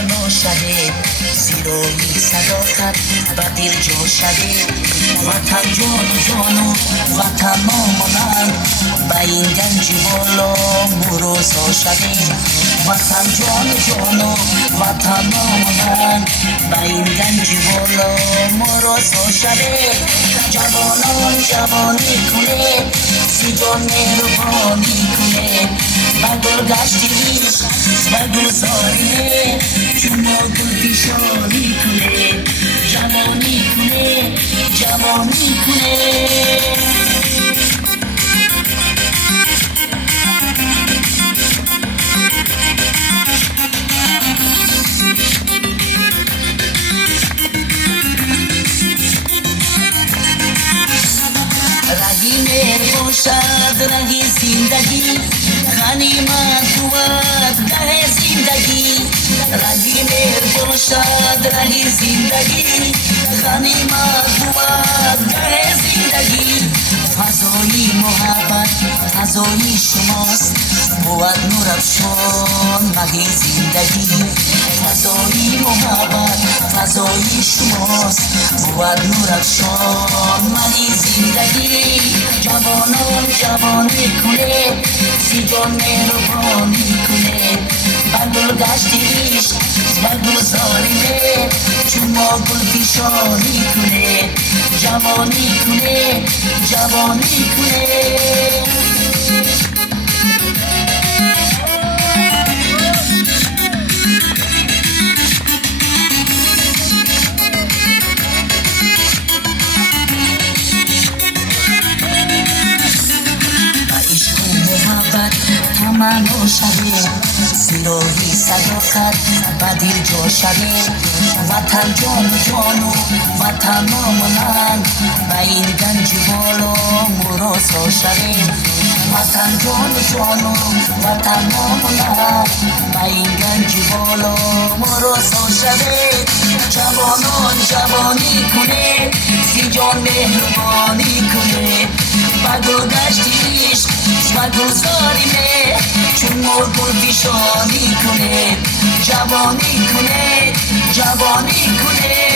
تمنا شده زیرایی صداقت و دل جو شده وطن جان و جانو وطن مانند به این گنج بالا مروسا شده وطن جان و جانو وطن مانند به این گنج بالا مروسا شده جوانان جوانی کنه سی جان مهربانی کنه بگل گشتیش بگل ساریه شما گل پیشانی کنه جوانی کنه جوانی کنه رگی مهر باشد رگی زندگی غنیمت بود ده زندگی رگی مهر باشد رگی زندگی غنیمت بود ده زندگی فضای محبت فضای شماست بود نور افشان مه زندگی فضای محبت فضای شماست بود نور افشان مه زندگی جوانان جوانی کنه سی جان مهربانی کنه بگل گشتیش بگل زاریه شما گل پیشانی کنه جوانی کنه جوانی کنه تمنا شده زیرایی صداقت و دل جا شده وطن جان و جانو وطن مانند به این گنج بالا مراسا شده وطن جان و جانو وطن مانند به این گنج بالا مراسا شده جوانان جوانی کنه سی جان مهربانی کنه بگو گشتیش بگو زاریمه چون مرگل پیشانی کنه جوانی کنه جوانی کنه